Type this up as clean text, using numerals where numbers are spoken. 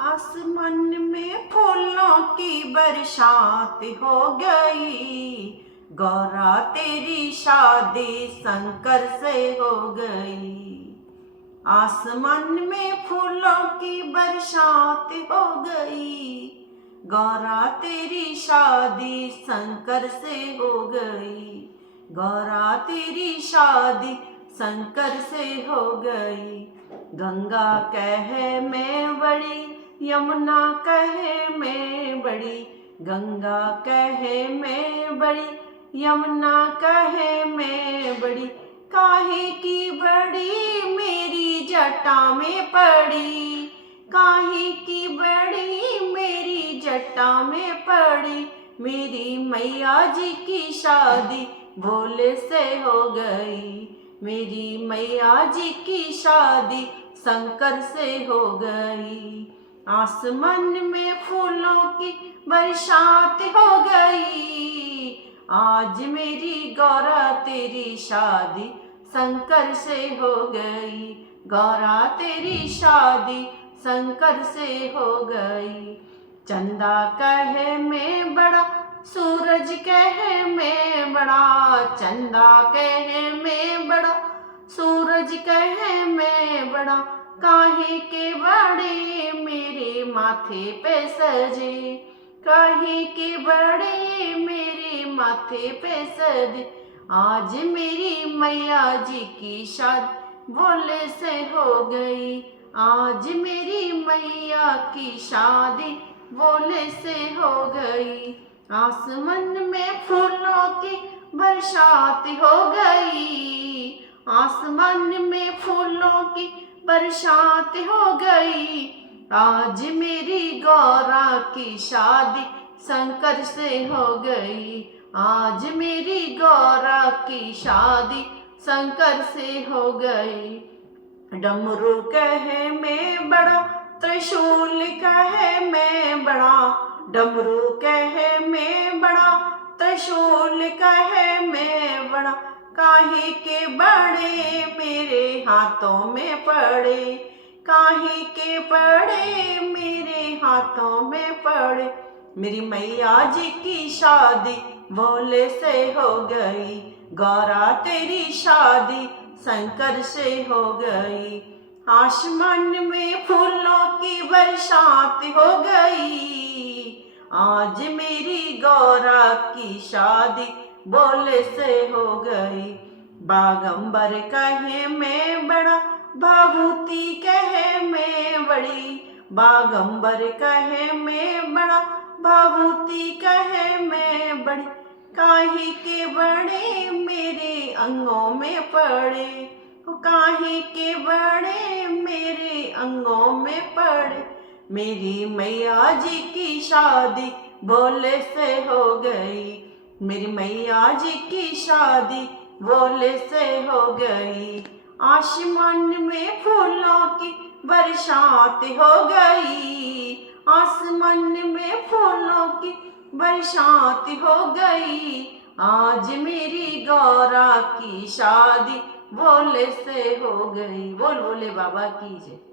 आसमान में फूलों की बरसात हो गई। गौरा तेरी शादी शंकर से हो गई। आसमान में फूलों की बरसात हो गई। गौरा तेरी शादी शंकर से हो गई। गौरा तेरी शादी शंकर से हो गई। गंगा कहे मैं बड़ी, यमुना कहे मैं बड़ी। गंगा कहे मैं बड़ी, यमुना कहे मैं बड़ी। काहे की बड़ी मेरी जटा में पड़ी। काहे की बड़ी मेरी जटा में पड़ी। मेरी मैया जी की शादी भोले से हो गई। मेरी मैया जी की शादी शंकर से हो गई। आसमान में फूलों की बरसात हो गई। आज मेरी गौरा तेरी शादी शंकर से हो गई। गौरा तेरी शादी शंकर से हो गई। चंदा कहे मैं बड़ा, सूरज कहे मैं बड़ा। चंदा कहे मैं बड़ा, सूरज कहे मैं बड़ा। काहे के बड़े मेरे माथे पे सजे। काहे के बड़े मेरे माथे पे सजे। आज मेरी मैया जी की शादी भोले से हो गई। आज मेरी मैया की शादी भोले से हो गई। आसमान में फूलों की बरसात हो गई। आसमान में फूलों की बरसात हो गई। आज मेरी गौरा की शादी शंकर से हो गई। आज मेरी गौरा की शादी शंकर से हो गई। डमरू कहे मैं बड़ा, त्रिशूल कहे मैं बड़ा। डमरू कहे मैं बड़ा, त्रिशूल कहे मैं बड़ा। काहे के बड़े मेरे हाथों में पड़े। काहे के बड़े मेरे हाथों में पड़े। मेरी मैया जी की शादी भोले से हो गई। गौरा तेरी शादी शंकर से हो गई। आसमान में फूलों की बरसात हो गई। आज मेरी गौरा की शादी भोले से हो गई। बागंबर कहे मैं बड़ा, भाभूति कहे मैं बड़ी। बागंबर कहे मैं बड़ा, भाभूति कहे मैं बड़ी। काहे के बड़े मेरे अंगों में पड़े। काहे के बड़े मेरे अंगों में पड़े। मेरी मैया जी की शादी भोले से हो गई। मेरी मैया जी की शादी भोले से हो गई। आसमान में फूलों की बरसात हो गई। आसमान में फूलों की बरसात हो गई। आज मेरी गौरा की शादी भोले से हो गई। बोल भोले बाबा की जय।